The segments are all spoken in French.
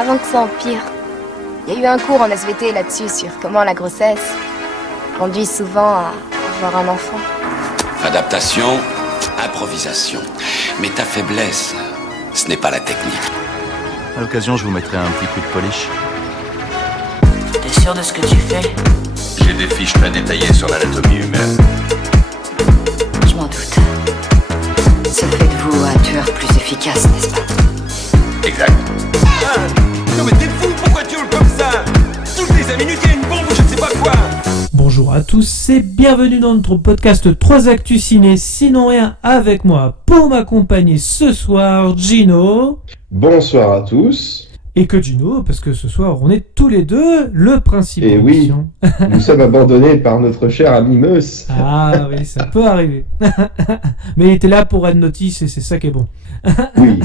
avant que ça empire. Il y a eu un cours en SVT là-dessus sur comment la grossesse conduit souvent à avoir un enfant. Adaptation, improvisation. Mais ta faiblesse, ce n'est pas la technique. À l'occasion, je vous mettrai un petit coup de polish. T'es sûr de ce que tu fais? J'ai des fiches très détaillées sur l'anatomie humaine. Je m'en doute. Ça fait de vous un tueur plus efficace, n'est-ce pas? Exact. Ah, non mais t'es fou, pourquoi tu hurles comme ça? Toutes les 5 minutes, il y a une bombe ou je ne sais pas quoi. Bonjour à tous et bienvenue dans notre podcast 3 Actus Ciné, sinon rien, avec moi pour m'accompagner ce soir, Gino. Bonsoir à tous. Et que Gino, parce que ce soir on est tous les deux, le principe de l'émission. Oui, nous sommes abandonnés par notre cher ami Meus. Ah oui, ça peut arriver. Mais il était là pour Red Notice et c'est ça qui est bon. Oui,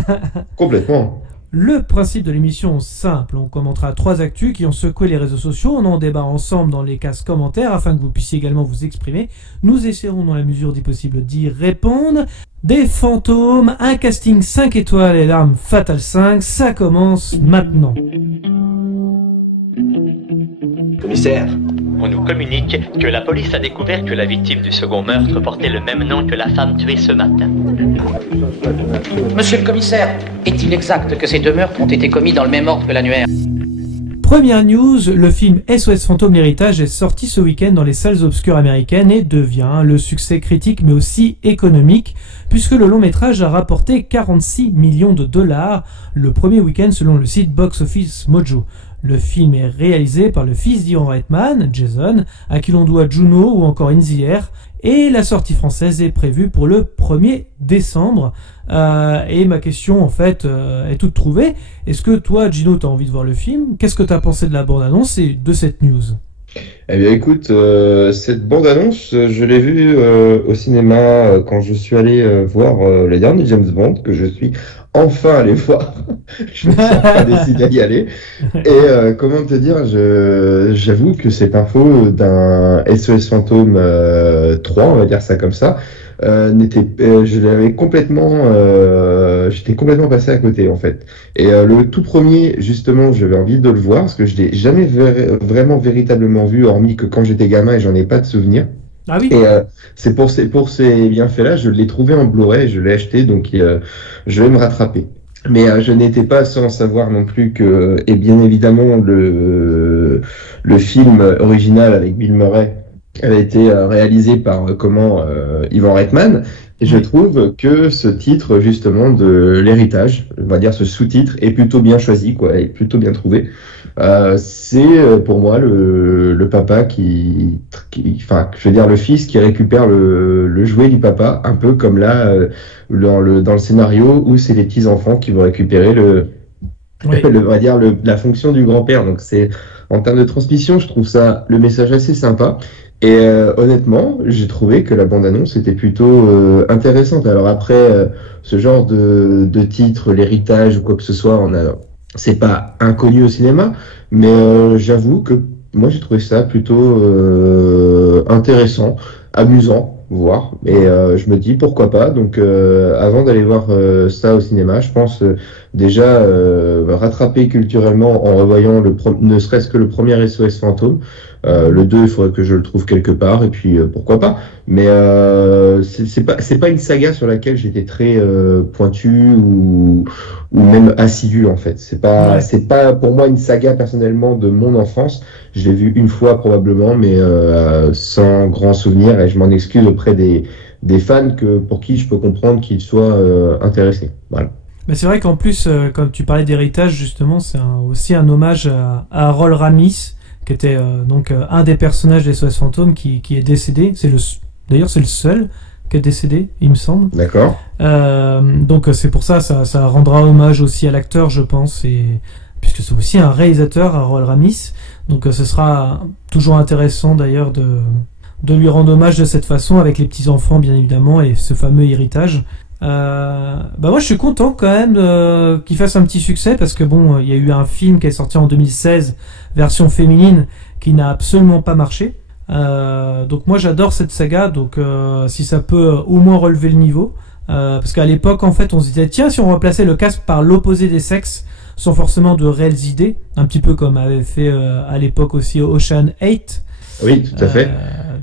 complètement. Le principe de l'émission simple, on commentera 3 actus qui ont secoué les réseaux sociaux, on en débat ensemble dans les cases commentaires afin que vous puissiez également vous exprimer. Nous essaierons dans la mesure du possible d'y répondre. Des fantômes, un casting 5 étoiles et l'arme fatale 5, ça commence maintenant. Commissaire, on nous communique que la police a découvert que la victime du second meurtre portait le même nom que la femme tuée ce matin. Monsieur le commissaire, est-il exact que ces 2 meurtres ont été commis dans le même ordre que l'annuaire? Première news, le film SOS Fantôme l'héritage est sorti ce week-end dans les salles obscures américaines et devient le succès critique mais aussi économique puisque le long métrage a rapporté 46 millions de dollars le premier week-end selon le site Box Office Mojo. Le film est réalisé par le fils d'Ivan Reitman, Jason, à qui l'on doit Juno ou encore In the Air, et la sortie française est prévue pour le 1er décembre. Et ma question en fait est toute trouvée. Est-ce que toi, Gino, t'as envie de voir le film? Qu'est-ce que t'as pensé de la bande-annonce et de cette news? Eh bien écoute, cette bande-annonce, je l'ai vue au cinéma quand je suis allé voir le dernier James Bond, que je suis enfin allé voir. Je me suis enfin décidé d'y aller. Et comment te dire, j'avoue que cette info d'un SOS Fantôme 3, on va dire ça comme ça, je l'avais complètement, j'étais complètement passé à côté en fait. Et le tout premier, justement, j'avais envie de le voir parce que je l'ai jamais vraiment véritablement vu, hormis que quand j'étais gamin et j'en ai pas de souvenir. Ah oui. Et c'est pour ces bienfaits-là, je l'ai trouvé en Blu-ray, je l'ai acheté, donc je vais me rattraper. Mais je n'étais pas sans savoir non plus que, et bien évidemment, le film original avec Bill Murray avait été réalisé par Ivan Reitman. Et je trouve que ce titre, justement, de l'héritage, on va dire ce sous-titre, est plutôt bien choisi, quoi, est plutôt bien trouvé. C'est pour moi le papa enfin, je veux dire le fils qui récupère le jouet du papa, un peu comme là dans le scénario où c'est les petits enfants qui vont récupérer on va dire la fonction du grand-père. Donc c'est en termes de transmission, je trouve ça le message assez sympa. Et honnêtement, j'ai trouvé que la bande-annonce était plutôt intéressante. Alors après, ce genre de titre, l'héritage ou quoi que ce soit, c'est pas inconnu au cinéma, mais j'avoue que moi j'ai trouvé ça plutôt intéressant, amusant, voire. Et je me dis pourquoi pas. Donc avant d'aller voir ça au cinéma, je pense déjà rattraper culturellement en revoyant ne serait-ce que le premier SOS Fantôme. Le 2, il faudrait que je le trouve quelque part, et puis pourquoi pas. Mais c'est pas une saga sur laquelle j'étais très pointu ou même assidu en fait. C'est pas pour moi une saga personnellement de mon enfance. Je l'ai vu une fois probablement, mais sans grand souvenir, et je m'en excuse auprès des fans pour qui je peux comprendre qu'ils soient intéressés. Voilà. Mais c'est vrai qu'en plus, comme tu parlais d'héritage, justement, c'est aussi un hommage à Harold Ramis, qui était donc un des personnages des SOS Fantômes qui est décédé. D'ailleurs, c'est le seul qui est décédé, il me semble. D'accord. Donc c'est pour ça rendra hommage aussi à l'acteur, je pense, puisque c'est aussi un réalisateur, Harold Ramis. Donc ce sera toujours intéressant d'ailleurs de lui rendre hommage de cette façon avec les petits enfants, bien évidemment, et ce fameux héritage. Moi je suis content quand même qu'il fasse un petit succès, parce que bon, il y a eu un film qui est sorti en 2016, version féminine, qui n'a absolument pas marché. Donc moi j'adore cette saga, donc si ça peut au moins relever le niveau, parce qu'à l'époque en fait on se disait tiens, si on remplaçait le casque par l'opposé des sexes, sans forcément de réelles idées, un petit peu comme avait fait à l'époque aussi Ocean 8. Oui, tout à fait.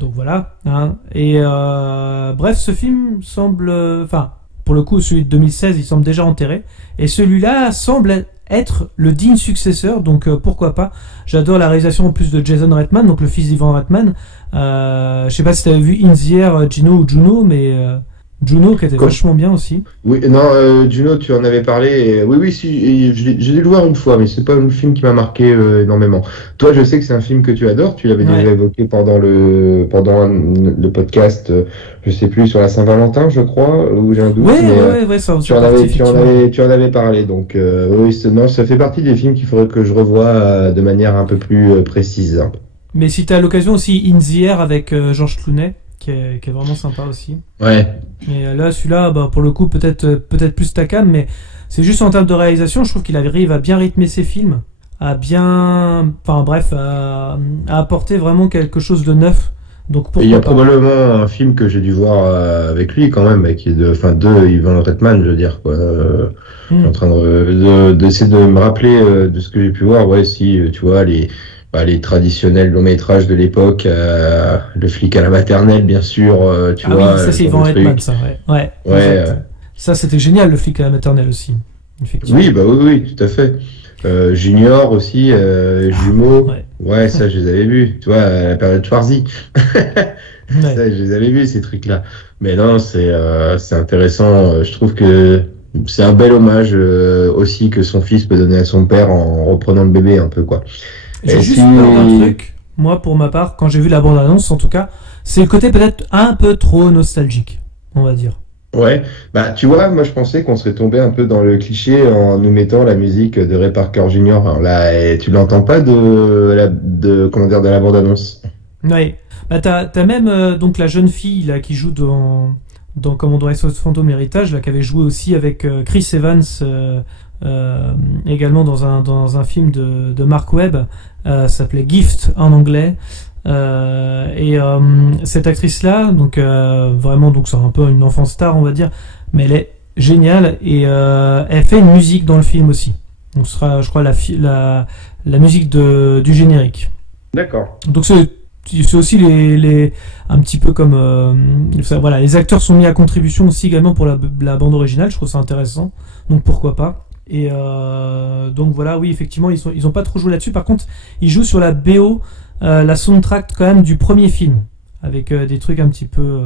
Donc voilà. Hein. Et bref, ce film semble... Enfin, pour le coup, celui de 2016, il semble déjà enterré. Et celui-là semble être le digne successeur, donc pourquoi pas. J'adore la réalisation en plus de Jason Reitman, donc le fils d'Ivan Reitman. Je sais pas si tu avais vu In the Air, Gino ou Juno, mais... Juno qui était vachement bien aussi. Oui, non, Juno, tu en avais parlé. Oui, si, et j'ai dû le voir une fois, mais c'est pas un film qui m'a marqué énormément. Toi, je sais que c'est un film que tu adores. Tu l'avais déjà évoqué pendant le podcast, je sais plus, sur la Saint-Valentin, je crois, où j'ai un doute. Ouais, ça. Tu en avais parlé. Donc, oui, non, ça fait partie des films qu'il faudrait que je revoie de manière un peu plus précise. Mais si tu as l'occasion aussi, In the Air avec Georges Clooney. Qui est vraiment sympa aussi. Ouais. Et là, celui-là, pour le coup, peut-être plus ta cam, mais c'est juste en termes de réalisation, je trouve qu'il arrive à bien rythmer ses films, à apporter vraiment quelque chose de neuf. Donc il y a probablement un film que j'ai dû voir avec lui quand même, qui est de Ivan Reitman, je veux dire quoi. Je suis en train d'essayer de me rappeler de ce que j'ai pu voir. Ouais, si tu vois les traditionnels longs métrages de l'époque, Le flic à la maternelle, bien sûr, tu vois. Oui, ça c'est Ivan Reitman, ça, ouais. Ça c'était génial, Le flic à la maternelle aussi, effectivement. Oui, tout à fait. Junior aussi, Jumeaux, ouais, ça je les avais vus, tu vois, à la période Schwarzy. Ça, je les avais vus, ces trucs-là. Mais non, c'est intéressant, je trouve que c'est un bel hommage aussi que son fils peut donner à son père en reprenant le bébé un peu, quoi. J'ai juste peur d'un truc, moi pour ma part, quand j'ai vu la bande-annonce en tout cas, c'est le côté peut-être un peu trop nostalgique, on va dire. Ouais, tu vois, moi je pensais qu'on serait tombé un peu dans le cliché en nous mettant la musique de Ray Parker Jr. Alors là, tu l'entends pas de la bande-annonce. Ouais, t'as même donc la jeune fille là qui joue dans Commando SOS Fantôme Héritage, là, qui avait joué aussi avec Chris Evans également dans un film de Mark Webb, s'appelait Gift en anglais. Cette actrice-là, donc vraiment, donc c'est un peu une enfant star, on va dire, mais elle est géniale et elle fait une musique dans le film aussi. Donc ce sera, je crois, la musique du générique. D'accord. Donc c'est aussi les un petit peu comme voilà, les acteurs sont mis à contribution aussi également pour la bande originale. Je trouve ça intéressant. Donc pourquoi pas. Et donc voilà, oui, effectivement, ils ont pas trop joué là-dessus. Par contre, ils jouent sur la BO, la soundtrack quand même du premier film, avec des trucs un petit peu,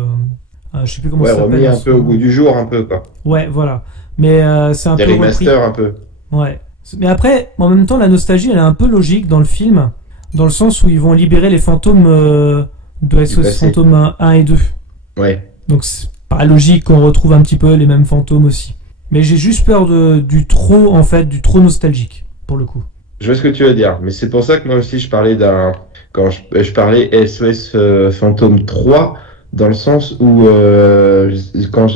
je sais plus comment ça s'appelle. Remis un peu au goût du jour, un peu quoi. Ouais, voilà. Mais c'est un des peu remaster un peu. Ouais. Mais après, en même temps, la nostalgie, elle est un peu logique dans le film, dans le sens où ils vont libérer les fantômes de SOS Fantôme 1 et 2. Ouais. Donc c'est pas logique qu'on retrouve un petit peu les mêmes fantômes aussi. Mais j'ai juste peur du trop nostalgique, pour le coup. Je vois ce que tu veux dire, mais c'est pour ça que moi aussi je parlais quand je parlais SOS Fantôme 3, dans le sens où quand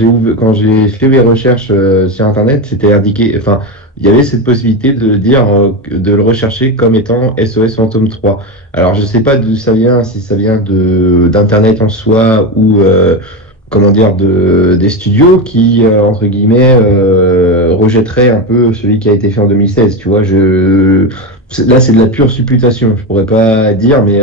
j'ai fait mes recherches sur internet, c'était indiqué, enfin, il y avait cette possibilité de dire de le rechercher comme étant SOS Fantôme 3. Alors je sais pas d'où ça vient, si ça vient d'internet en soi ou comment dire, des studios qui, entre guillemets, rejetteraient un peu celui qui a été fait en 2016, tu vois, là, c'est de la pure supputation, je pourrais pas dire, mais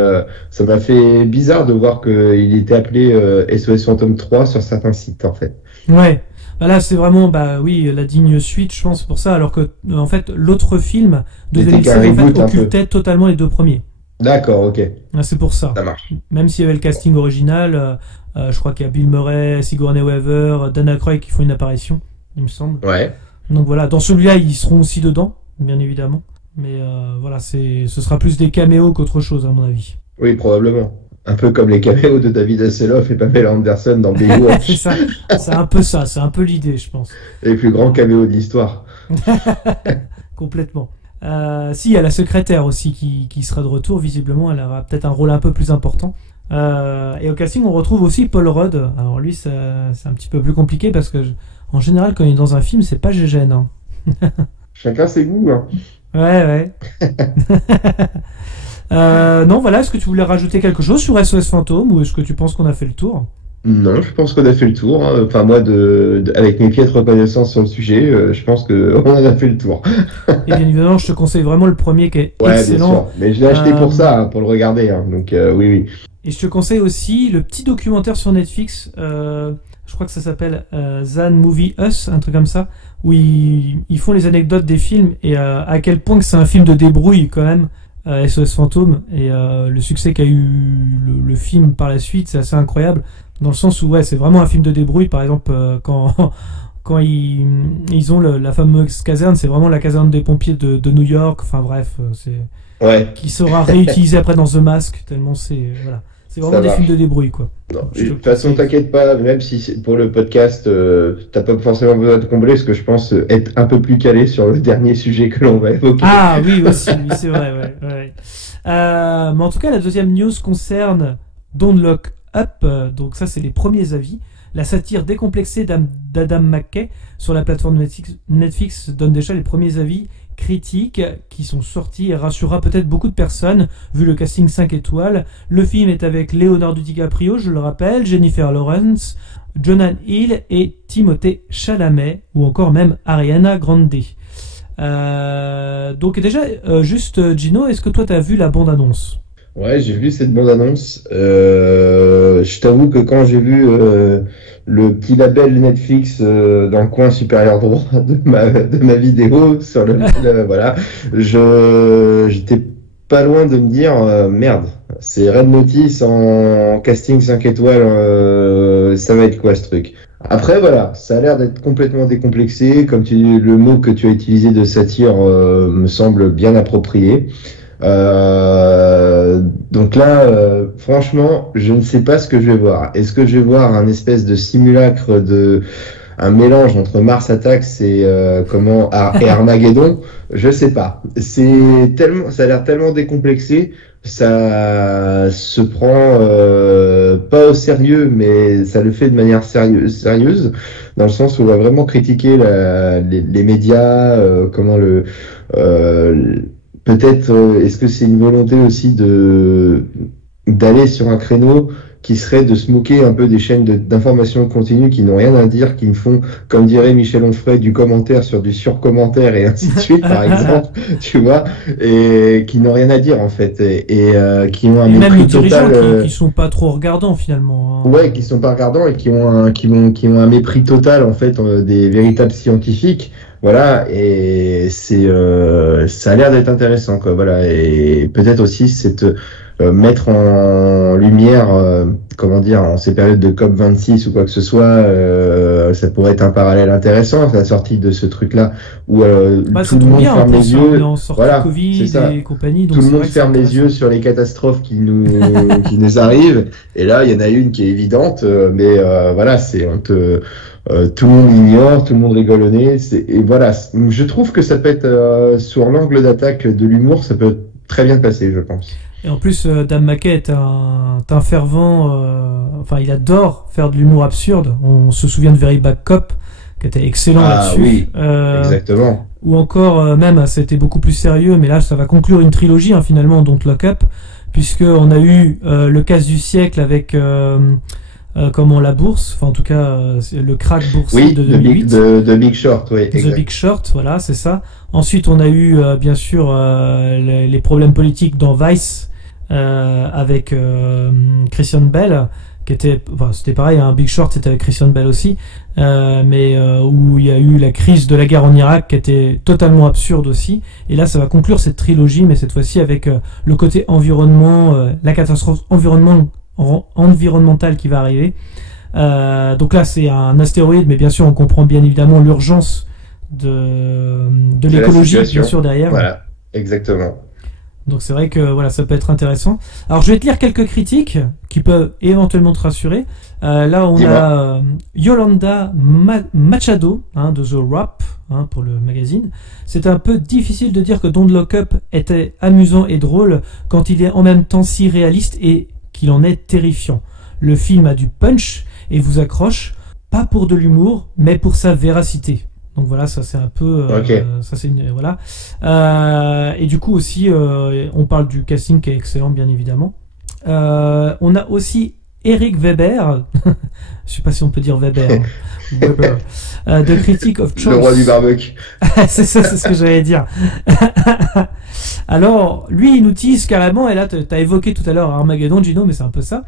ça m'a fait bizarre de voir qu'il était appelé SOS Fantôme 3 sur certains sites, en fait. Ouais, là, c'est vraiment, oui, la digne suite, je pense, pour ça, alors que, en fait, l'autre film de 2016, en fait, occultait totalement les deux premiers. D'accord, ok. C'est pour ça. Ça marche. Même s'il y avait le casting original, je crois qu'il y a Bill Murray, Sigourney Weaver, Dana Aykroyd qui font une apparition, il me semble. Ouais. Donc voilà, dans celui-là, ils seront aussi dedans, bien évidemment. Mais voilà, ce sera plus des caméos qu'autre chose, à mon avis. Oui, probablement. Un peu comme les caméos de David Hasselhoff et Pamela Anderson dans Baywatch. C'est ça, c'est un peu l'idée, je pense. Les plus grands caméos de l'histoire. Complètement. Si, il y a la secrétaire aussi qui sera de retour, visiblement, elle aura peut-être un rôle un peu plus important. Et au casting, on retrouve aussi Paul Rudd. Alors lui, c'est un petit peu plus compliqué parce que, en général, quand il est dans un film, c'est pas gêne. Hein. Chacun ses goûts. Hein. Ouais. Non, voilà, est-ce que tu voulais rajouter quelque chose sur SOS Fantôme ou est-ce que tu penses qu'on a fait le tour ? Non, je pense qu'on a fait le tour, hein. Enfin, moi, avec mes piètres connaissances sur le sujet, je pense qu'on en a fait le tour. Et bien évidemment, je te conseille vraiment le premier qui est Ouais, bien excellent. sûr. Mais je l'ai acheté pour ça, hein, pour le regarder, hein. Donc, oui, oui. Et je te conseille aussi le petit documentaire sur Netflix, je crois que ça s'appelle Zan Movie Us, un truc comme ça, où ils font les anecdotes des films et à quel point que c'est un film de débrouille quand même, SOS Fantôme, et le succès qu'a eu le film par la suite, c'est assez incroyable, dans le sens où ouais, c'est vraiment un film de débrouille. Par exemple, quand ils ont la fameuse caserne, c'est vraiment la caserne des pompiers de New York, enfin bref, qui sera réutilisé après dans The Mask, tellement c'est voilà. C'est vraiment des films de débrouille, quoi. Non, de toute façon, t'inquiète pas, même si pour le podcast, t'as pas forcément besoin de combler, parce que je pense être un peu plus calé sur le dernier sujet que l'on va évoquer. Ah oui, aussi, oui, c'est vrai, ouais. Mais en tout cas, la deuxième news concerne Don't Look Up, donc ça, c'est les premiers avis. La satire décomplexée d'Adam McKay sur la plateforme Netflix donne déjà les premiers avis critiques qui sont sortis et rassurera peut-être beaucoup de personnes vu le casting 5 étoiles. Le film est avec Leonardo DiCaprio, je le rappelle, Jennifer Lawrence, Jonah Hill et Timothée Chalamet, ou encore même Ariana Grande. Donc déjà, juste Gino, est-ce que toi t'as vu la bande-annonce? Ouais, j'ai vu cette bande-annonce. Je t'avoue que quand j'ai vu le petit label Netflix dans le coin supérieur droit de ma vidéo sur voilà, j'étais pas loin de me dire merde, c'est Red Notice en casting 5 étoiles, ça va être quoi ce truc? Après voilà, ça a l'air d'être complètement décomplexé, comme le mot que tu as utilisé de satire me semble bien approprié. Donc là, franchement, je ne sais pas ce que je vais voir. Est-ce que je vais voir un espèce de simulacre un mélange entre Mars Attacks et et Armageddon? Je sais pas. Ça a l'air tellement décomplexé, ça se prend pas au sérieux, mais ça le fait de manière sérieuse, dans le sens où on va vraiment critiquer les médias, peut-être, est-ce que c'est une volonté aussi d'aller sur un créneau qui serait de se moquer un peu des chaînes d'information continue qui n'ont rien à dire, qui ne font, comme dirait Michel Onfray, du commentaire sur du surcommentaire et ainsi de suite, par exemple, tu vois, et qui n'ont rien à dire en fait, et qui ont un mépris total. Qui sont pas trop regardants finalement. Hein. Ouais, qui sont pas regardants et qui ont un mépris total en fait des véritables scientifiques. Voilà, et ça a l'air d'être intéressant, quoi. Voilà, et peut-être aussi mettre en lumière, en ces périodes de COP26 ou quoi que ce soit, ça pourrait être un parallèle intéressant, la sortie de ce truc-là, où tout le monde ferme les yeux. Voilà, COVID et compagnie, donc tout le monde ferme les yeux sur les catastrophes qui nous arrivent. Et là, il y en a une qui est évidente, mais voilà, tout le monde ignore, tout le monde rigole au nez. Et voilà, je trouve que ça peut être, sur l'angle d'attaque de l'humour, ça peut très bien passer, je pense. Et en plus, Dan McKay est un fervent... il adore faire de l'humour absurde. On se souvient de Very Bad Cop, qui était excellent là-dessus. Oui, exactement. Ou encore, même, c'était beaucoup plus sérieux, mais là, ça va conclure une trilogie, hein, finalement, Don't Look Up, puisqu'on a eu le casse du siècle avec... la bourse, enfin en tout cas le crack boursier de 2008. De Big Short, oui. The Big Short, voilà, c'est ça. Ensuite, on a eu bien sûr les problèmes politiques dans Vice avec Christian Bale, qui était, c'était pareil, un Big Short, c'était avec Christian Bale aussi, mais où il y a eu la crise de la guerre en Irak, qui était totalement absurde aussi. Et là, ça va conclure cette trilogie, mais cette fois-ci avec le côté environnement, la catastrophe environnementale qui va arriver. Donc là, c'est un astéroïde, mais bien sûr, on comprend bien évidemment l'urgence de l'écologie, bien sûr, derrière. Voilà, exactement. Donc c'est vrai que voilà, ça peut être intéressant. Alors je vais te lire quelques critiques qui peuvent éventuellement te rassurer. Là on a Yolanda Machado de The Wrap pour le magazine. C'est un peu difficile de dire que Don't Look Up était amusant et drôle quand il est en même temps si réaliste et qu'il en est terrifiant. Le film a du punch et vous accroche, pas pour de l'humour, mais pour sa véracité. Donc voilà, ça c'est un peu... ça c'est voilà. Et du coup aussi, on parle du casting qui est excellent, bien évidemment. On a aussi Eric Weber, je sais pas si on peut dire Weber, Weber, de Critic of Choice. Le roi du barbecue. C'est ça, c'est ce que j'allais dire. Alors, lui, il nous tease carrément, et là, t'as évoqué tout à l'heure Armageddon, Gino, mais c'est un peu ça.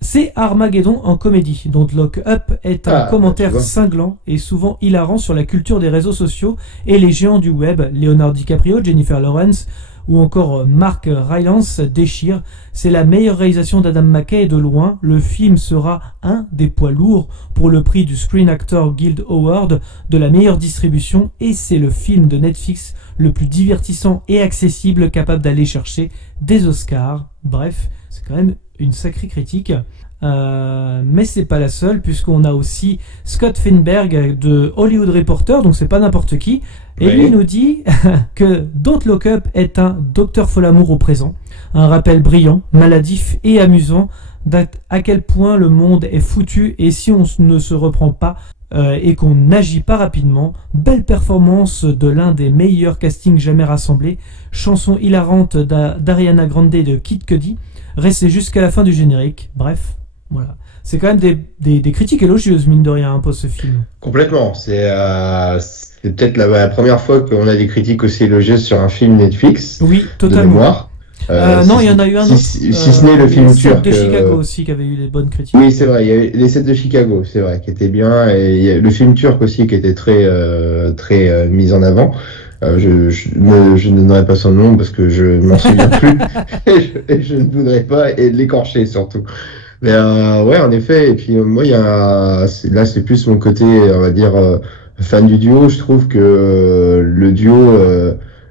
C'est Armageddon en comédie, dont Lock Up est un commentaire cinglant et souvent hilarant sur la culture des réseaux sociaux et les géants du web. Leonardo DiCaprio, Jennifer Lawrence ou encore Mark Rylance déchirent. C'est la meilleure réalisation d'Adam McKay et de loin. Le film sera un des poids lourds pour le prix du Screen Actor Guild Award de la meilleure distribution et c'est le film de Netflix le plus divertissant et accessible capable d'aller chercher des Oscars. Bref, c'est quand même une sacrée critique. Mais c'est pas la seule, puisqu'on a aussi Scott Feinberg de Hollywood Reporter, donc c'est pas n'importe qui. Et lui nous dit que Don't Look Up est un Docteur Folamour au présent, un rappel brillant, maladif et amusant à quel point le monde est foutu et si on ne se reprend pas et qu'on n'agit pas rapidement. Belle performance de l'un des meilleurs castings jamais rassemblés, chanson hilarante d'Ariana Grande et de Kid Cudi, restez jusqu'à la fin du générique. Bref, voilà. C'est quand même des critiques élogieuses, mine de rien, pour ce film. Complètement. C'est peut-être la première fois qu'on a des critiques aussi élogieuses sur un film Netflix. Oui, totalement. De mémoire. Non, il y en a eu un autre. Si ce n'est le film turc. de Chicago aussi, qui avait eu des bonnes critiques. Oui, c'est vrai. Il y a eu les 7 de Chicago, c'est vrai, qui étaient bien. Et il y a le film turc aussi qui était très mis en avant. Je ne donnerai pas son nom parce que je m'en souviens plus et je ne voudrais pas et l'écorcher surtout. Mais ouais, en effet. Et puis moi, là, c'est plus mon côté, on va dire, fan du duo. Je trouve que le duo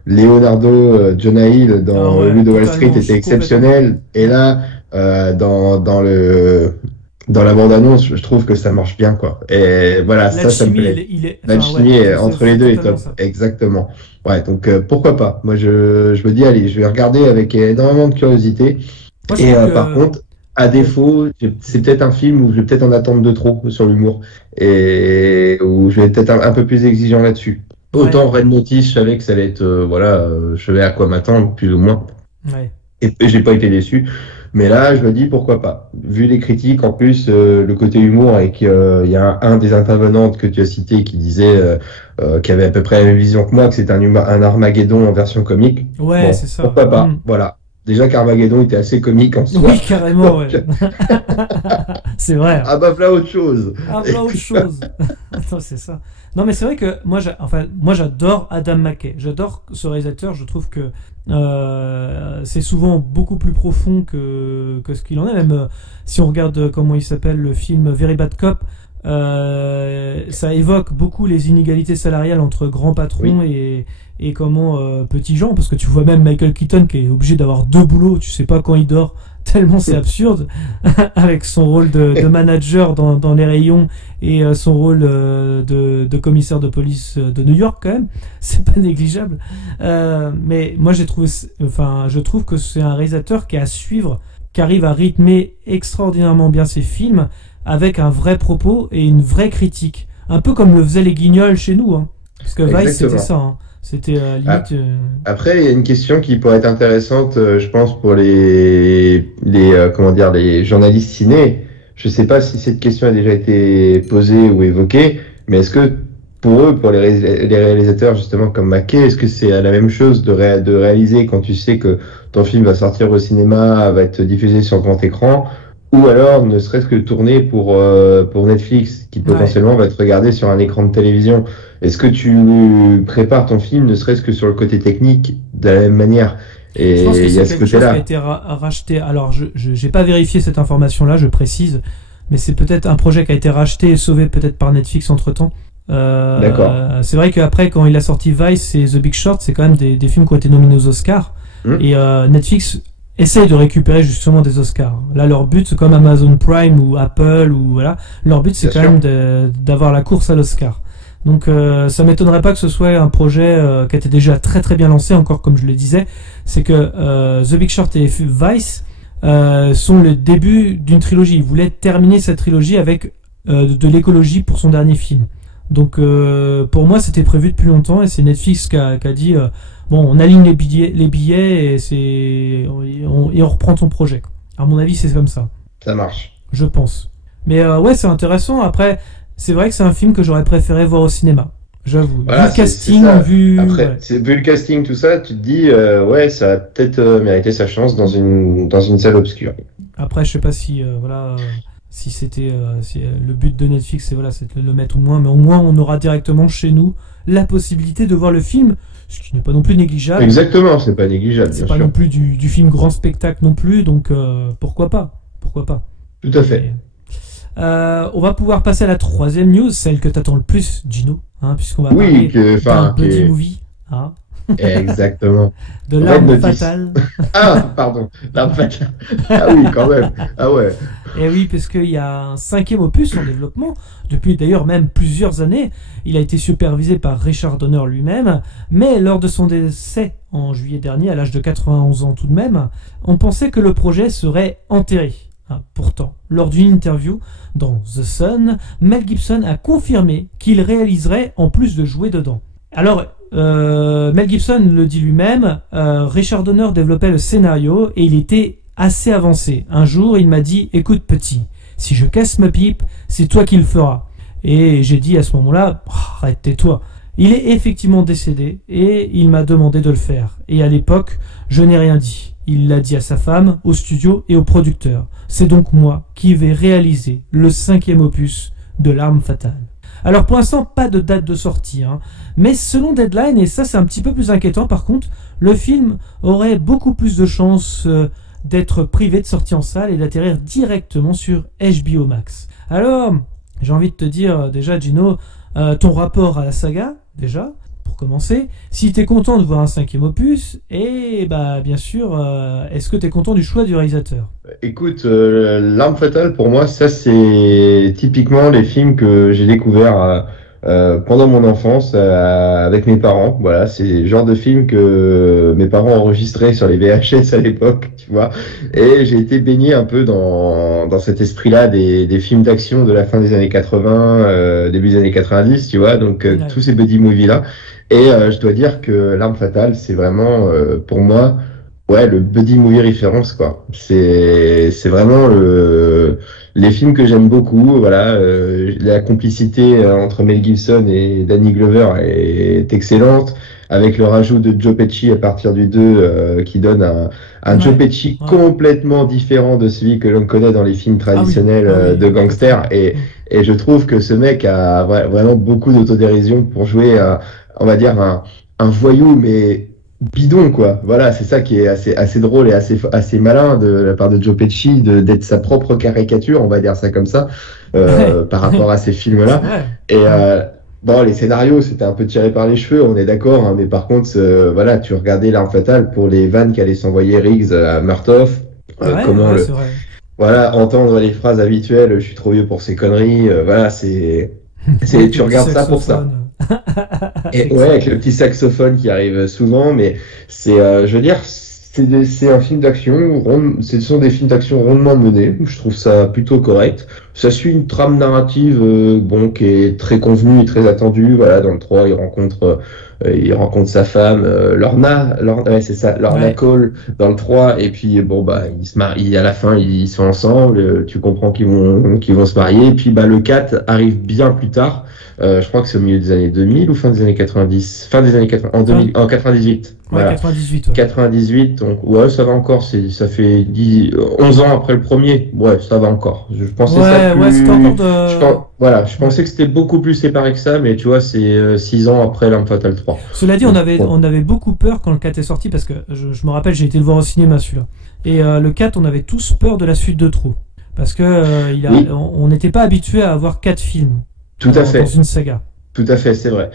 Leonardo Jonah Hill dans Le Loup de Wall Street était exceptionnel. Et là, dans la bande-annonce, je trouve que ça marche bien, quoi. Et voilà, ça me plaît. L'alchimie entre les deux est top. Ça. Exactement. Ouais, donc pourquoi pas. Moi, je me dis, allez, je vais regarder avec énormément de curiosité. Moi, et par contre, à défaut, c'est peut-être un film où je vais peut-être en attendre de trop sur l'humour et où je vais peut-être un peu plus exigeant là-dessus. Autant Red Notice, je savais que ça allait être, je savais à quoi m'attendre, plus ou moins. Ouais. Et j'ai pas été déçu. Mais là, je me dis pourquoi pas. Vu les critiques, en plus, le côté humour, et qu'il y a un des intervenantes que tu as cité qui disait, qui avait à peu près la même vision que moi, que c'était un Armageddon en version comique. Ouais, bon, c'est ça. Pourquoi pas. Voilà. Déjà qu'Armageddon était assez comique en soi. Oui, carrément, ouais. C'est vrai. Ah bah, voilà autre chose. Ah, voilà autre chose. Attends, c'est ça. Non, mais c'est vrai que moi, j'adore Adam McKay. J'adore ce réalisateur. Je trouve que c'est souvent beaucoup plus profond que ce qu'il en est. Même si on regarde comment il s'appelle le film Very Bad Cop, ça évoque beaucoup les inégalités salariales entre grands patrons et comment petits gens, parce que tu vois même Michael Keaton qui est obligé d'avoir 2 boulots, tu sais pas quand il dort, tellement c'est absurde, avec son rôle de manager dans les rayons et son rôle de commissaire de police de New York quand même, c'est pas négligeable. Mais moi je trouve que c'est un réalisateur qui est à suivre, qui arrive à rythmer extraordinairement bien ses films avec un vrai propos et une vraie critique, un peu comme le faisaient les Guignols chez nous, hein. Parce que Vice c'était ça, hein. C'était limite. Après, il y a une question qui pourrait être intéressante, je pense, pour les journalistes ciné. Je sais pas si cette question a déjà été posée ou évoquée, mais est-ce que pour eux, pour les réalisateurs justement comme McKay, est-ce que c'est la même chose de réaliser quand tu sais que ton film va sortir au cinéma, va être diffusé sur grand écran, ou alors ne serait-ce que tourné pour Netflix, qui potentiellement va être regardé sur un écran de télévision? Est-ce que tu prépares ton film ne serait-ce que sur le côté technique de la même manière? Et je pense que il y a ce côté-là. Qui a été racheté. Alors, je n'ai pas vérifié cette information-là, je précise, mais c'est peut-être un projet qui a été racheté et sauvé peut-être par Netflix entre-temps. D'accord. C'est vrai qu'après, quand il a sorti Vice et The Big Short, c'est quand même des films qui ont été nominés aux Oscars. Et Netflix essaye de récupérer justement des Oscars. Là, leur but, c'est comme Amazon Prime ou Apple, ou voilà. Leur but, c'est quand même d'avoir la course à l'Oscar. Donc ça m'étonnerait pas que ce soit un projet qui a été déjà très très bien lancé, encore comme je le disais. C'est que The Big Short et Vice sont le début d'une trilogie. Il voulait terminer cette trilogie avec de l'écologie pour son dernier film. Donc pour moi c'était prévu depuis longtemps et c'est Netflix qui a dit bon, on aligne les billets et on reprend ton projet. À mon avis c'est comme ça. Ça marche. je pense. Mais ouais, c'est intéressant. Après, c'est vrai que c'est un film que j'aurais préféré voir au cinéma. J'avoue. Voilà, vu le casting, Après, ouais. vu le casting, tout ça, tu te dis, ouais, ça a peut-être mérité sa chance dans une salle obscure. Après, je sais pas si si c'était le but de Netflix, c'est de le mettre au moins, mais au moins on aura directement chez nous la possibilité de voir le film, ce qui n'est pas non plus négligeable. Exactement, c'est pas négligeable. C'est bien pas sûr. non plus du film grand spectacle non plus, donc pourquoi pas. Tout à fait. On va pouvoir passer à la troisième news, celle que t'attends le plus, Gino, hein, puisqu'on va parler d'un buddy movie, hein. Exactement. De l'arme fatale. Ah, pardon, l'arme fatale. Ah oui, quand même. Ah ouais. Et oui, parce qu'il y a un 5e opus en développement, depuis d'ailleurs même plusieurs années. Il a été supervisé par Richard Donner lui-même, mais lors de son décès en juillet dernier, à l'âge de 91 ans tout de même, on pensait que le projet serait enterré. Pourtant, lors d'une interview dans The Sun, Mel Gibson a confirmé qu'il réaliserait en plus de jouer dedans. Alors, Mel Gibson le dit lui-même, Richard Donner développait le scénario et il était assez avancé. Un jour, il m'a dit « Écoute petit, si je casse ma pipe, c'est toi qui le feras. » Et j'ai dit à ce moment-là « Arrête, tais-toi. » Il est effectivement décédé et il m'a demandé de le faire. Et à l'époque, je n'ai rien dit. Il l'a dit à sa femme, au studio et au producteur. C'est donc moi qui vais réaliser le 5e opus de l'arme fatale. Alors pour l'instant, pas de date de sortie, hein. Mais selon Deadline, et ça c'est un petit peu plus inquiétant par contre, le film aurait beaucoup plus de chances d'être privé de sortie en salle et d'atterrir directement sur HBO Max. Alors, j'ai envie de te dire déjà, Gino, ton rapport à la saga, déjà, pour commencer, si t'es content de voir un 5e opus, et bah bien sûr, est-ce que t'es content du choix du réalisateur? Écoute, l'arme fatale, pour moi, ça c'est typiquement les films que j'ai découverts pendant mon enfance avec mes parents. Voilà, c'est le genre de film que mes parents enregistraient sur les VHS à l'époque, tu vois. Et j'ai été baigné un peu dans cet esprit-là des films d'action de la fin des années 80, début des années 90, tu vois. Donc Ouais. tous ces buddy movies-là. Et je dois dire que l'arme fatale, c'est vraiment pour moi, ouais, le buddy movie référence, quoi. C'est vraiment les films que j'aime beaucoup. Voilà, la complicité entre Mel Gibson et Danny Glover est excellente, avec le rajout de Joe Pesci à partir du 2, qui donne un Joe Pesci complètement différent de celui que l'on connaît dans les films traditionnels de gangsters. Et je trouve que ce mec a vraiment beaucoup d'autodérision pour jouer, on va dire, un voyou, mais bidon, quoi. Voilà, c'est ça qui est assez drôle et assez malin de la part de Joe Pesci, d'être sa propre caricature, on va dire ça comme ça, par rapport à ces films-là. Et bon, les scénarios, c'était un peu tiré par les cheveux, on est d'accord, hein, mais par contre, voilà, tu regardais l'arme fatale pour les vannes qu'allait s'envoyer Riggs à Murtaugh, c'est vrai. Voilà, entendre les phrases habituelles, je suis trop vieux pour ces conneries, voilà, tu regardes ça pour ça. Et ouais, avec le petit saxophone qui arrive souvent, mais je veux dire, c'est un film d'action, ce sont des films d'action rondement menés, je trouve ça plutôt correct. Ça suit une trame narrative, qui est très convenue et très attendue. Voilà, dans le 3, il rencontre sa femme, Lorna, c'est ça, Lorna Cole, dans le 3, et puis ils se marient, à la fin, ils sont ensemble, tu comprends qu'ils vont se marier, et puis le 4 arrive bien plus tard. Je crois que c'est au milieu des années 2000 ou fin des années 90, fin des années 80, en 98. Ouais, voilà. 98. Ouais. 98, donc ouais, ça va encore, ça fait 11 ans après le premier, ouais, ça va encore. Je pensais ça plus... c'était encore je pensais que c'était beaucoup plus séparé que ça, mais tu vois, c'est 6 ans après l'arme fatale 3. Cela dit, on avait beaucoup peur quand le 4 est sorti, parce que je me rappelle, j'ai été le voir au cinéma celui-là. Et le 4, on avait tous peur de la suite de trop. Parce que on n'était pas habitué à avoir 4 films. Tout à fait. Dans une saga. Tout à fait, c'est vrai.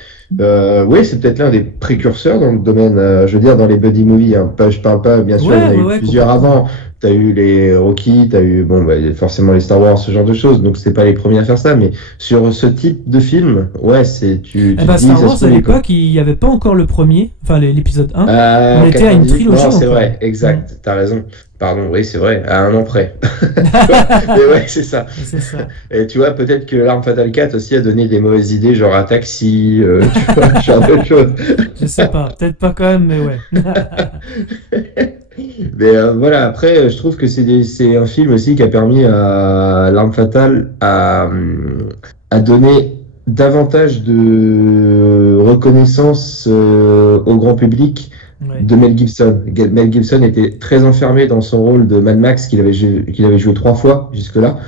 Oui, c'est peut-être l'un des précurseurs dans le domaine, je veux dire, dans les buddy movies. Hein. Je parle pas, bien sûr, il y en a eu plusieurs avant. T'as eu les Rocky, t'as eu, forcément les Star Wars, ce genre de choses. Donc c'est pas les premiers à faire ça, mais sur ce type de film, ouais, Star Wars, à l'époque, il y avait pas encore le premier, enfin l'épisode 1. On était à une trilogie. Non, c'est vrai, exact, t'as raison. Pardon, oui, c'est vrai, à un an près. Mais ouais, c'est ça. C'est ça. Et tu vois, peut-être que l'arme fatale 4 aussi a donné des mauvaises idées, genre un taxi, tu vois, ce genre de choses. Je sais pas, peut-être pas quand même, mais ouais. Mais voilà, après, je trouve que c'est un film aussi qui a permis à L'Arme Fatale à donner davantage de reconnaissance au grand public de Mel Gibson. Mel Gibson était très enfermé dans son rôle de Mad Max qu'il avait joué 3 fois jusque-là,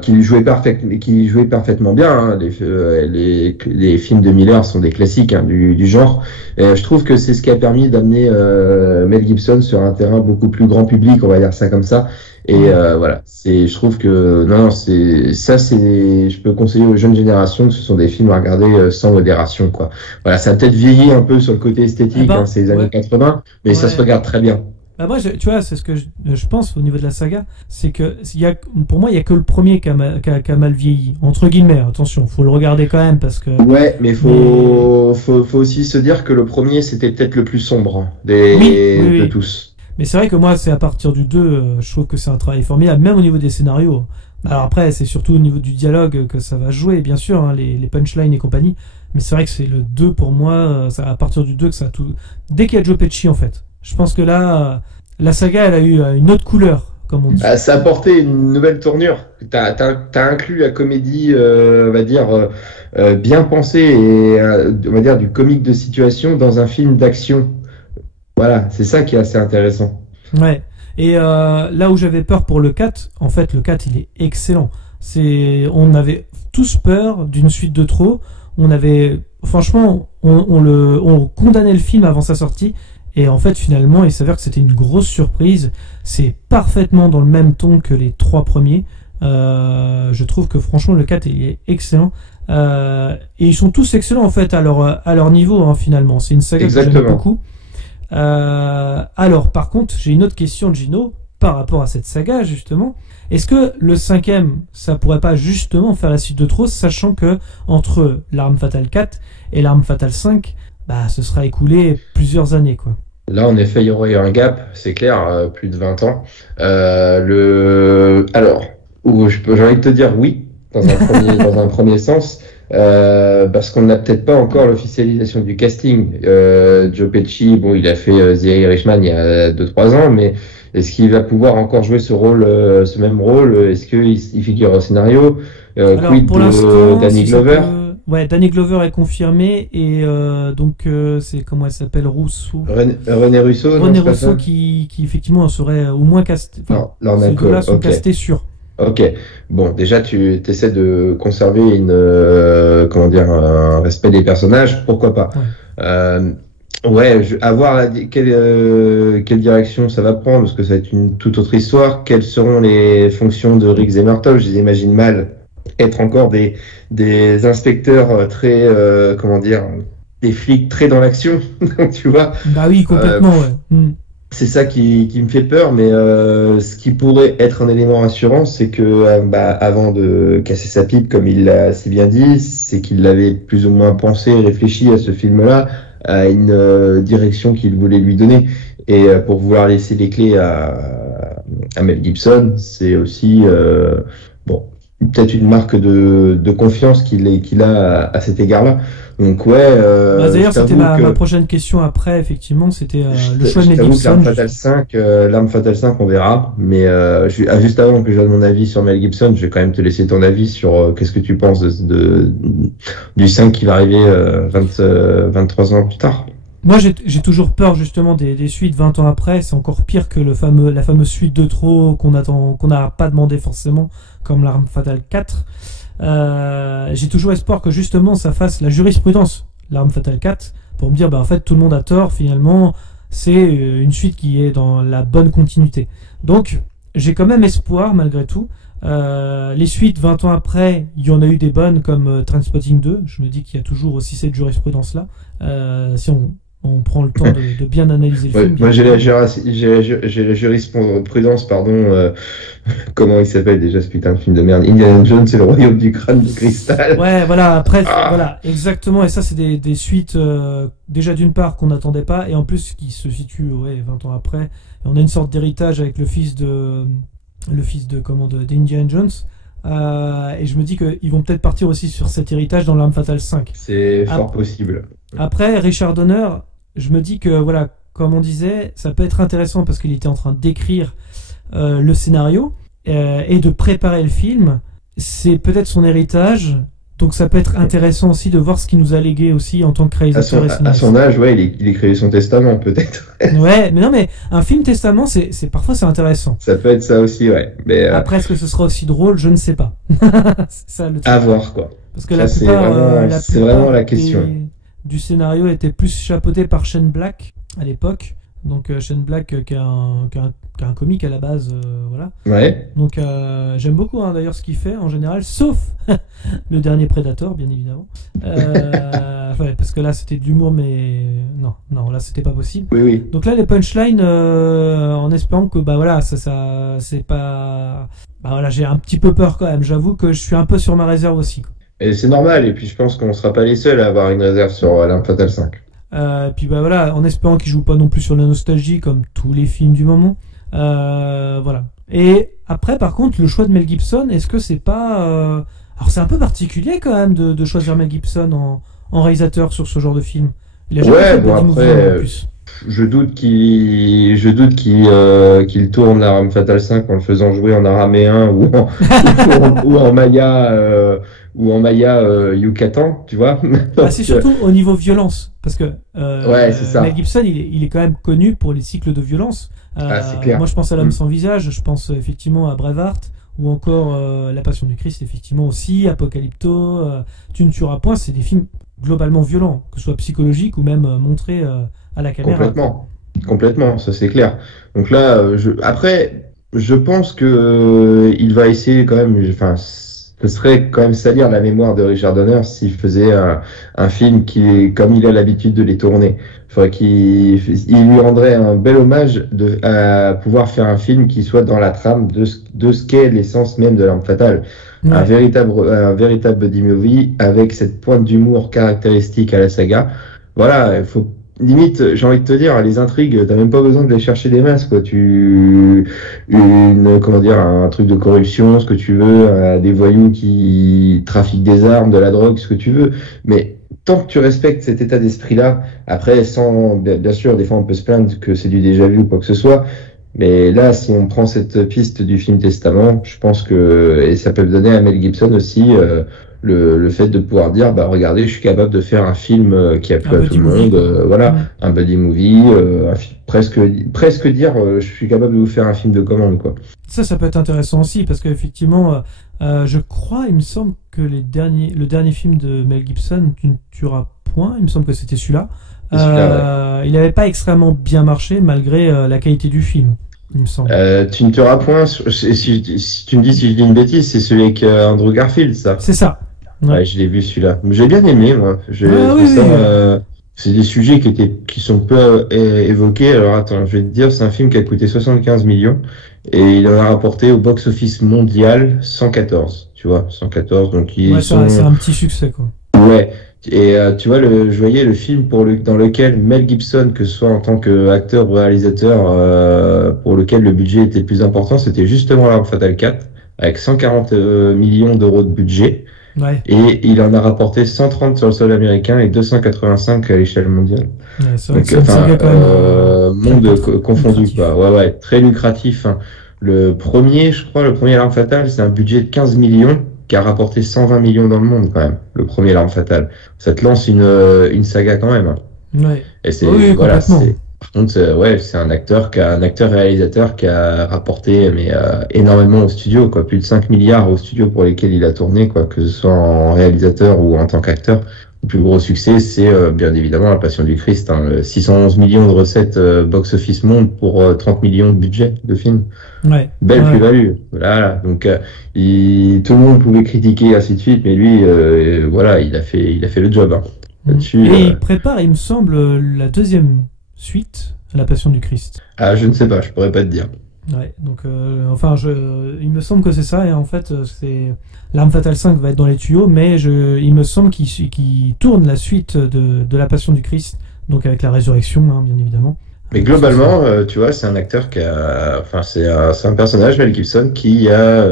qu'il jouait parfaitement bien. Hein. Les films de Miller sont des classiques du genre. Et je trouve que c'est ce qui a permis d'amener Mel Gibson sur un terrain beaucoup plus grand public, on va dire ça comme ça. Et voilà, je trouve que je peux conseiller aux jeunes générations que ce sont des films à regarder sans modération, quoi. Voilà, ça a peut-être vieilli un peu sur le côté esthétique, c'est les années 80, mais ça se regarde très bien. Bah moi, tu vois, c'est ce que je pense au niveau de la saga, c'est que pour moi, il y a que le premier qui a mal vieilli, entre guillemets. Attention, faut le regarder quand même parce que. Ouais, mais faut aussi se dire que le premier c'était peut-être le plus sombre de tous. Mais c'est vrai que moi, c'est à partir du 2, je trouve que c'est un travail formidable, même au niveau des scénarios. Alors après, c'est surtout au niveau du dialogue que ça va jouer, bien sûr, hein, les punchlines et compagnie. Mais c'est vrai que c'est le 2 pour moi, c'est à partir du 2 que ça a tout. Dès qu'il y a Joe Pesci, en fait. Je pense que là, la saga, elle a eu une autre couleur, comme on dit. Ça a apporté une nouvelle tournure. T'as inclus la comédie, on va dire, bien pensée et, on va dire, du comique de situation dans un film d'action. Voilà, c'est ça qui est assez intéressant. Ouais. Et là où j'avais peur pour le 4, en fait, le 4, il est excellent. On avait tous peur d'une suite de trop. Franchement, on condamnait le film avant sa sortie. Et en fait, finalement, il s'avère que c'était une grosse surprise. C'est parfaitement dans le même ton que les 3 premiers. Je trouve que franchement, le 4, il est excellent. Et ils sont tous excellents, en fait, à leur niveau, hein, finalement. C'est une saga que j'aime beaucoup. Alors, par contre, j'ai une autre question, Gino, par rapport à cette saga, justement. Est-ce que le 5e, ça pourrait pas justement faire la suite de trop, sachant que entre L'Arme Fatale 4 et L'Arme Fatale 5, ce sera écoulé plusieurs années, quoi. Là, en effet, il y aurait un gap, c'est clair, plus de 20 ans. Alors, j'ai envie de te dire oui, dans un premier sens. Parce qu'on n'a peut-être pas encore l'officialisation du casting. Joe Pesci, bon, il a fait The Irishman il y a 2-3 ans, mais est-ce qu'il va pouvoir encore jouer ce même rôle? Est-ce qu'il figure au scénario? Quid de Danny Glover? Ouais, Danny Glover est confirmé et donc c'est comment elle s'appelle, Rousseau. René Russo. René Russo qui effectivement serait au moins casté. Enfin, ces deux-là sont castés sûrs. Ok, bon, déjà tu essaies de conserver un respect des personnages, pourquoi pas. À voir quelle direction ça va prendre, parce que ça va être une toute autre histoire. Quelles seront les fonctions de Riggs et Murtaugh? Je les imagine mal être encore des inspecteurs très, des flics très dans l'action, tu vois. Bah oui, complètement, ouais. C'est ça qui me fait peur, mais ce qui pourrait être un élément rassurant, c'est que avant de casser sa pipe, comme il l'a si bien dit, c'est qu'il avait plus ou moins pensé, réfléchi à ce film-là, à une direction qu'il voulait lui donner. Et pour vouloir laisser les clés à Mel Gibson, c'est aussi peut-être une marque de confiance qu'il a à cet égard-là. Donc d'ailleurs, c'était ma prochaine question après, effectivement, c'était le choix de Mel Gibson. L'Arme Fatale 5, on verra. Mais juste avant que je donne mon avis sur Mel Gibson, je vais quand même te laisser ton avis sur qu'est-ce que tu penses du 5 qui va arriver 23 ans plus tard. Moi, j'ai toujours peur justement des suites 20 ans après. C'est encore pire que la fameuse suite de trop qu'on n'a pas demandé forcément, comme L'Arme Fatale 4. J'ai toujours espoir que justement ça fasse la jurisprudence, L'Arme Fatale 4, pour me dire en fait tout le monde a tort, finalement c'est une suite qui est dans la bonne continuité. Donc j'ai quand même espoir malgré tout. Les suites 20 ans après, il y en a eu des bonnes comme Trainspotting 2. Je me dis qu'il y a toujours aussi cette jurisprudence là, si on prend le temps de bien analyser le film. Moi, j'ai la jurisprudence, comment il s'appelle déjà ce putain de film de merde? Indiana Jones, c'est le royaume du crâne de cristal. Ouais, voilà, après, voilà, exactement. Et ça, c'est des suites, déjà d'une part, qu'on n'attendait pas, et en plus, qui se situent, 20 ans après. Et on a une sorte d'héritage avec le fils d'Indiana Jones. Et je me dis qu'ils vont peut-être partir aussi sur cet héritage dans L'Arme Fatale 5. C'est fort possible. Après, Richard Donner, je me dis que comme on disait, ça peut être intéressant parce qu'il était en train d'écrire le scénario et de préparer le film. C'est peut-être son héritage, donc ça peut être intéressant aussi de voir ce qu'il nous a légué aussi en tant que réalisateur et scénariste. À son âge, ouais, il écrivait son testament, peut-être. Ouais, mais non, mais un film testament, parfois c'est intéressant. Ça peut être ça aussi, ouais. Mais après, est-ce que ce sera aussi drôle? Je ne sais pas. C'est ça le truc. À voir, quoi. Parce que c'est vraiment la question. Du scénario était plus chapeauté par Shane Black à l'époque. Donc Shane Black qui est un comique à la base, voilà. Ouais. Donc j'aime beaucoup d'ailleurs ce qu'il fait en général, sauf le dernier Predator, bien évidemment. Ouais, parce que là c'était de l'humour, mais non, là c'était pas possible. Oui. Donc là les punchlines, en espérant que voilà, ça c'est pas, voilà, j'ai un petit peu peur quand même. J'avoue que je suis un peu sur ma réserve aussi, quoi. Et c'est normal. Et puis je pense qu'on sera pas les seuls à avoir une réserve sur L'Arme Fatale 5. Puis voilà, en espérant qu'il joue pas non plus sur la nostalgie comme tous les films du moment. Voilà. Et après, par contre, le choix de Mel Gibson, est-ce que c'est pas... Alors c'est un peu particulier quand même de choisir Mel Gibson en réalisateur sur ce genre de film. Il a jamais fait de Buddy movie, en plus. Je doute qu'il tourne L'Arme Fatale 5 en le faisant jouer en araméen ou en maya Yucatan, tu vois. C'est surtout au niveau violence, parce que ouais, c'est ça. Mel Gibson, il est quand même connu pour les cycles de violence. C'est clair. Moi, je pense à L'Homme sans visage, je pense effectivement à Braveheart, ou encore La Passion du Christ, effectivement aussi, Apocalypto, Tu ne tueras point. C'est des films globalement violents, que ce soit psychologiques ou même montrés à la caméra. Complètement, ça c'est clair. Donc là, après, je pense que il va essayer quand même. Enfin, ce serait quand même salir la mémoire de Richard Donner s'il faisait un film comme il a l'habitude de les tourner. Il faudrait qu'il lui rendrait un bel hommage à pouvoir faire un film qui soit dans la trame de ce qu'est l'essence même de L'Arme Fatale. Ouais. Un véritable buddy movie avec cette pointe d'humour caractéristique à la saga. Voilà, il faut limite, j'ai envie de te dire, les intrigues, t'as même pas besoin de les chercher des masses, quoi. Un truc de corruption, ce que tu veux, des voyous qui trafiquent des armes, de la drogue, ce que tu veux. Mais tant que tu respectes cet état d'esprit-là, après, bien sûr, des fois on peut se plaindre que c'est du déjà vu ou quoi que ce soit. Mais là, si on prend cette piste du film Testament, je pense et ça peut donner à Mel Gibson aussi, le fait de pouvoir dire, regardez, je suis capable de faire un film qui a plu à tout le monde, voilà, un buddy movie, presque dire, je suis capable de vous faire un film de commande, quoi. Ça peut être intéressant aussi, parce qu'effectivement, je crois, il me semble que le dernier film de Mel Gibson, Tu ne tueras point, il me semble que c'était celui-là. Ouais. Il n'avait pas extrêmement bien marché malgré la qualité du film, il me semble. Tu ne tueras point, si tu me dis si je dis une bêtise, c'est celui avec Andrew Garfield, ça. C'est ça. Ouais, je l'ai vu celui-là. J'ai bien aimé, moi. C'est des sujets qui sont peu évoqués. Alors attends, je vais te dire, c'est un film qui a coûté 75 millions et il en a rapporté au box-office mondial 114. Tu vois, 114. Donc c'est un petit succès, quoi. Ouais. Et tu vois, je voyais le film dans lequel Mel Gibson, que ce soit en tant qu'acteur ou réalisateur, pour lequel le budget était le plus important, c'était justement L'Arme Fatale 4, avec 140 millions d'euros de budget. Ouais. Et il en a rapporté 130 sur le sol américain et 285 à l'échelle mondiale. Ouais, c'est vrai. Donc, monde confondu, quoi. Ouais, très lucratif. Hein. Le premier L'Arme Fatale, c'est un budget de 15 millions qui a rapporté 120 millions dans le monde, quand même. Le premier L'Arme Fatale. Ça te lance une saga, quand même. Ouais. Et c'est, voilà, par contre, c'est un acteur-réalisateur qui a rapporté énormément au studio, quoi. Plus de 5 milliards au studio pour lesquels il a tourné, quoi, que ce soit en réalisateur ou en tant qu'acteur. Le plus gros succès, c'est bien évidemment La Passion du Christ, hein, 611 millions de recettes box-office monde pour 30 millions de budget de film. Ouais. Belle plus-value. Voilà. Donc tout le monde pouvait critiquer ainsi de suite, mais lui, il a fait le job. Hein. Là-dessus, et il prépare, il me semble, la deuxième suite à La Passion du Christ. Ah, je ne sais pas, je pourrais pas te dire. Ouais, donc il me semble que c'est ça, et en fait c'est L'Arme Fatale 5 va être dans les tuyaux, mais il me semble qu'il tourne la suite de La Passion du Christ, donc avec la résurrection, hein, bien évidemment. Mais globalement, tu vois, c'est un acteur c'est un personnage, Mel Gibson, qui a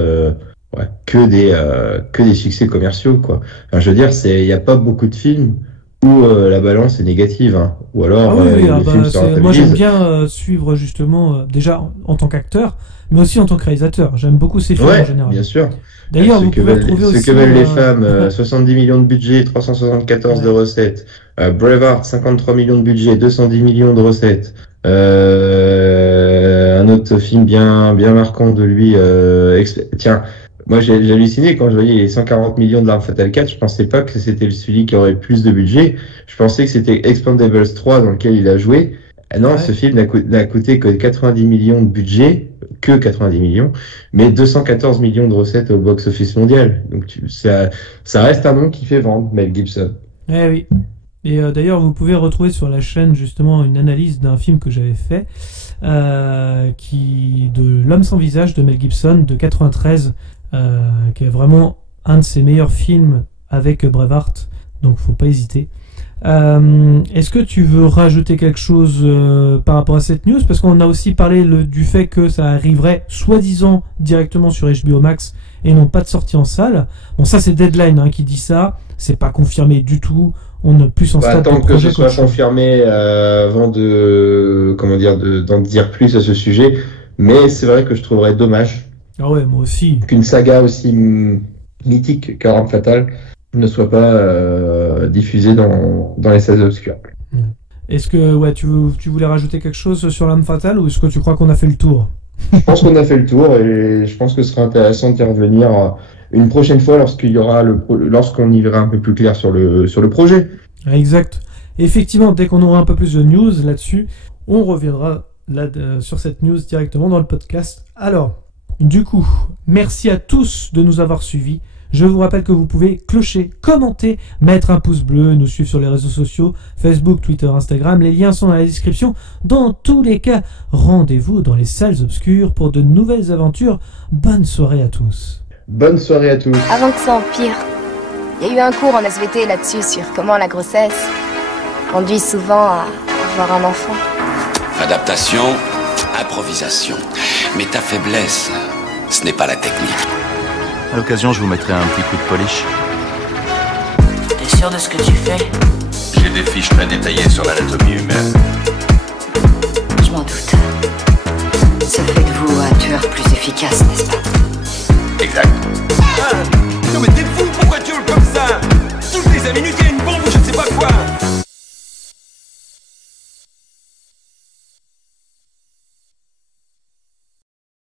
que des succès commerciaux, quoi. Enfin, je veux dire, il y a pas beaucoup de films où la balance est négative, hein. Ou alors Ah oui, le film se moi rentabilise. j'aime bien suivre justement, déjà en tant qu'acteur, mais aussi en tant que réalisateur. J'aime beaucoup ces films Ouais, en général. bien sûr. D'ailleurs, Ce vous que pouvez veulent, retrouver ce aussi... que veulent les femmes, 70 millions de budget, 374 de Ouais. recettes. Braveheart, 53 millions de budget, 210 millions de recettes. Un autre film bien marquant de lui. Tiens, moi j'ai halluciné quand je voyais les 140 millions de l'Arme Fatale 4. Je pensais pas que c'était celui qui aurait plus de budget. Je pensais que c'était Expendables 3 dans lequel il a joué. Ah non, Ouais. ce film n'a coûté que 90 millions de budget, que 90 millions, mais 214 millions de recettes au box-office mondial. Donc ça reste un nom qui fait vendre, Mel Gibson. Eh oui. Et d'ailleurs, vous pouvez retrouver sur la chaîne justement une analyse d'un film que j'avais fait, de L'Homme sans visage de Mel Gibson de 93, qui est vraiment un de ses meilleurs films avec Braveheart. Donc, faut pas hésiter. Est-ce que tu veux rajouter quelque chose par rapport à cette news? Parce qu'on a aussi parlé du fait que ça arriverait soi-disant directement sur HBO Max et non pas de sortie en salle. Bon, ça c'est Deadline qui dit ça, c'est pas confirmé du tout. On est plus en stade de Attendre que projet ce soit qu'autre chose. confirmé avant d'en dire plus à ce sujet. Mais c'est vrai que je trouverais dommage Ah ouais, moi aussi. qu'une saga aussi mythique qu'Arme Fatale ne soit pas diffusée dans les salles obscures. Est-ce que tu voulais rajouter quelque chose sur L'Arme Fatale ou est-ce que tu crois qu'on a fait le tour? Je pense qu'on a fait le tour et je pense que ce sera intéressant d'y revenir une prochaine fois lorsqu'on y verra un peu plus clair sur le projet. Exact. Effectivement, dès qu'on aura un peu plus de news là-dessus, on reviendra sur cette news directement dans le podcast. Alors, du coup, merci à tous de nous avoir suivis. Je vous rappelle que vous pouvez clocher, commenter, mettre un pouce bleu, nous suivre sur les réseaux sociaux, Facebook, Twitter, Instagram. Les liens sont dans la description. Dans tous les cas, rendez-vous dans les salles obscures pour de nouvelles aventures. Bonne soirée à tous. Bonne soirée à tous. Avant que ça empire, il y a eu un cours en SVT là-dessus sur comment la grossesse conduit souvent à avoir un enfant. Adaptation, improvisation. Mais ta faiblesse, ce n'est pas la technique. À l'occasion, je vous mettrai un petit coup de polish. T'es sûr de ce que tu fais? J'ai des fiches très détaillées sur l'anatomie humaine. Je m'en doute. Ça fait de vous un tueur plus efficace, n'est-ce pas? Exact. Non mais t'es fou, pourquoi tu hurles comme ça? Toutes les 5 minutes, il y a une bombe ou je ne sais pas quoi.